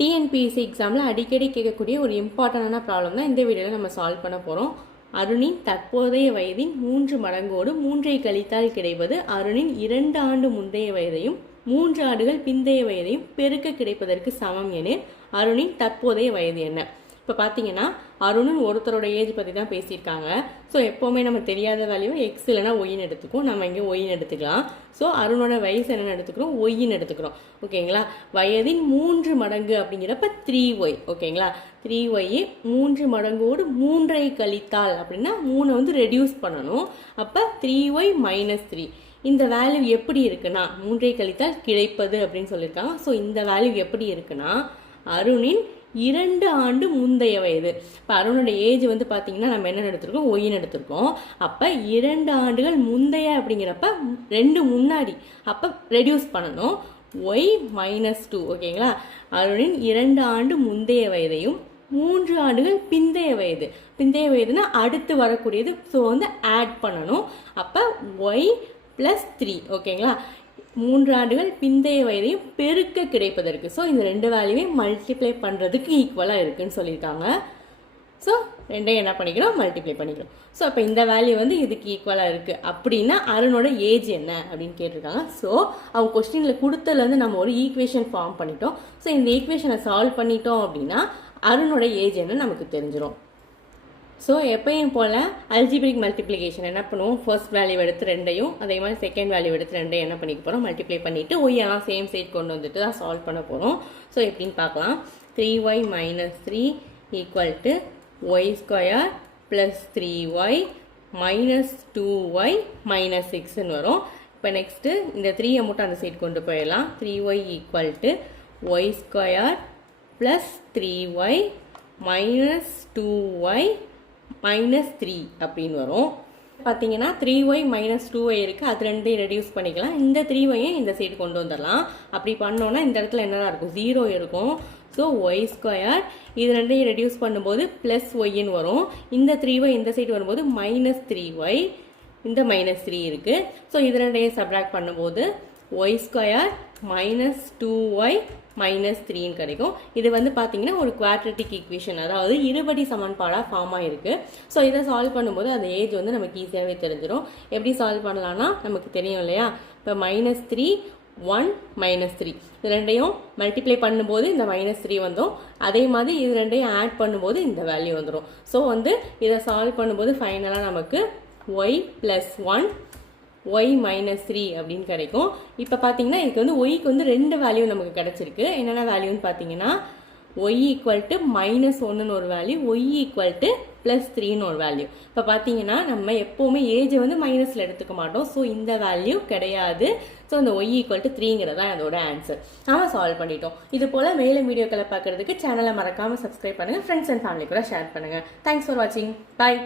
TNPSC எக்ஸாமில் அடிக்கடி கேட்கக்கூடிய ஒரு இம்பார்ட்டண்டான ப்ராப்ளம் தான் இந்த வீடியோவில் நம்ம சால்வ் பண்ண போகிறோம். அருணின் தற்போதைய வயதின் 3 மடங்கோடு 3ஐ கழித்தால் கிடைப்பது அருணின் 2 ஆண்டு முந்தைய வயதையும் 3 ஆண்டுகள் பிந்தைய வயதையும் பெருக்க கிடைப்பதற்கு சமம் எனில் அருணின் தற்போதைய வயது என்ன? இப்போ பார்த்தீங்கன்னா அருணுன்னு ஒருத்தரோட ஏஜ் பற்றி தான் பேசியிருக்காங்க. ஸோ எப்போவுமே நம்ம தெரியாத வேல்யூ எக்ஸ் இல்லைனா ஒய்ன்னு எடுத்துக்கும். நம்ம இங்கே ஒய்ன்னு எடுத்துக்கலாம். ஸோ அருணோட வயசு என்னென்னு எடுத்துக்கிறோம், ஒய்ன்னு எடுத்துக்கிறோம். ஓகேங்களா? வயதின் 3 மடங்கு அப்படிங்கிறப்ப 3y. ஓகேங்களா? 3y 3 மடங்கோடு 3ஐ கழித்தால் அப்படின்னா 3 வந்து ரெடியூஸ் பண்ணணும். அப்போ 3y - 3 இந்த வேல்யூ எப்படி இருக்குன்னா 3ஐ கழித்தால் கிடைப்பது அப்படின்னு சொல்லியிருக்காங்க. ஸோ இந்த வேல்யூ எப்படி இருக்குன்னா அருணின் 2 ஆண்டு முந்தைய வயது. இப்போ அருணோட ஏஜ் வந்து பார்த்தீங்கன்னா நம்ம என்ன எடுத்திருக்கோம், ஒய்ன்னு எடுத்திருக்கோம். அப்போ 2 ஆண்டுகள் முந்தைய அப்படிங்கிறப்ப 2 முன்னாடி, அப்போ ரெடியூஸ் பண்ணணும். ஒய் -2. ஓகேங்களா? அருணின் 2 ஆண்டு முந்தைய வயதையும் 3 ஆண்டுகள் பிந்தைய வயது. பிந்தைய வயதுனா அடுத்து வரக்கூடியது. ஸோ வந்து ஆட் பண்ணணும். அப்போ ஒய் +3. ஓகேங்களா? 3 ஆண்டுகள் பிந்தைய வயதையும் பெருக்க கிடைப்பதற்கு. ஸோ இந்த 2 வேல்யூவே மல்டிப்ளை பண்ணுறதுக்கு ஈக்குவலாக இருக்குன்னு சொல்லியிருக்காங்க. ஸோ ரெண்டையும் என்ன பண்ணிக்கிறோம், மல்டிப்ளை பண்ணிக்கிறோம். ஸோ அப்போ இந்த வேல்யூ வந்து இதுக்கு ஈக்குவலாக இருக்குது அப்படின்னா அருணோட ஏஜ் என்ன அப்படின்னு கேட்டிருக்காங்க. ஸோ அவங்க கொஸ்டினில் கொடுத்ததுலேருந்து நம்ம ஒரு ஈக்குவேஷன் ஃபார்ம் பண்ணிட்டோம். ஸோ இந்த ஈக்குவேஷனை சால்வ் பண்ணிட்டோம் அப்படின்னா அருணோட ஏஜ் என்ன நமக்கு தெரிஞ்சிடும். ஸோ எப்பயும் போல் அல்ஜிபிரிக் மல்டிப்ளிகேஷன் என்ன பண்ணுவோம், ஃபர்ஸ்ட் வேல்யூ எடுத்து 2ஐயும் அதே மாதிரி செகண்ட் வேல்யூ எடுத்து 2ஐயும் என்ன பண்ணிக்க போகிறோம், மல்டிப்ளை பண்ணிவிட்டு ஒய்யெல்லாம் சேம் சைட் கொண்டு வந்துட்டு தான் சால்வ் பண்ண போகிறோம். ஸோ எப்படின்னு பார்க்கலாம். 3y - 3 = y² + 3y - 2y - 6ன்னு வரும். இப்போ நெக்ஸ்ட்டு இந்த 3ஐ மட்டும் அந்த சைட் கொண்டு போயிடலாம். 3y = y² + 3y - 2y -3 அப்படின்னு வரும். பார்த்தீங்கன்னா 3y - 2y இருக்குது, அது ரெண்டையும் ரெடியூஸ் பண்ணிக்கலாம். இந்த 3yயை இந்த சைடு கொண்டு வந்துடலாம். அப்படி பண்ணோன்னா இந்த இடத்துல என்னதான் இருக்கும், 0 இருக்கும். ஸோ y² இது ரெண்டையும் ரெடியூஸ் பண்ணும்போது +yன்னு வரும். இந்த 3y இந்த சைடு வரும்போது -3y, இந்த -3 இருக்குது. ஸோ இது ரெண்டையும் சப்ராக்ட் பண்ணும்போது y² - 2y -3ன்னு கிடைக்கும். இது வந்து பார்த்தீங்கன்னா ஒரு குவாட்ரட்டிக் ஈக்குவேஷன், அதாவது இருபடி சமன்பாடாக ஃபார்ம் ஆகிருக்கு. ஸோ இதை சால்வ் பண்ணும்போது அந்த ஏஜ் வந்து நமக்கு ஈஸியாகவே தெரிஞ்சிடும். எப்படி சால்வ் பண்ணலான்னா நமக்கு தெரியும் இல்லையா. இப்போ -3 1 -3 இது ரெண்டையும் மல்டிப்ளை பண்ணும்போது இந்த -3 வந்தோம். அதே மாதிரி இது ரெண்டையும் ஆட் பண்ணும்போது இந்த வேல்யூ வந்துடும். ஸோ வந்து இதை சால்வ் பண்ணும்போது ஃபைனலாக நமக்கு y +1 y -3 அப்படின்னு கிடைக்கும். இப்போ பார்த்தீங்கன்னா இதுக்கு வந்து ஒய்க்கு வந்து 2 வேல்யூ நமக்கு கிடைச்சிருக்கு. என்னென்ன வேல்யூன்னு பார்த்தீங்கன்னா y = -1ன்னு ஒரு வேல்யூ, y = +3ன்னு ஒரு வேல்யூ. இப்போ பார்த்தீங்கன்னா நம்ம எப்போவுமே ஏஜை வந்து மைனஸில் எடுத்துக்க மாட்டோம். ஸோ இந்த வேல்யூ கிடையாது. ஸோ இந்த y = 3ங்கிறது தான் அதோட ஆன்சர். நாம் சால்வ் பண்ணிட்டோம். இது போல் மேலும் வீடியோக்களை பார்க்குறதுக்கு சேனலை மறக்காமல் சப்ஸ்கிரைப் பண்ணுங்கள். ஃப்ரெண்ட்ஸ் அண்ட் ஃபேமிலி கூட ஷேர் பண்ணுங்கள். தேங்க்ஸ் ஃபார் வாட்சிங். பாய்.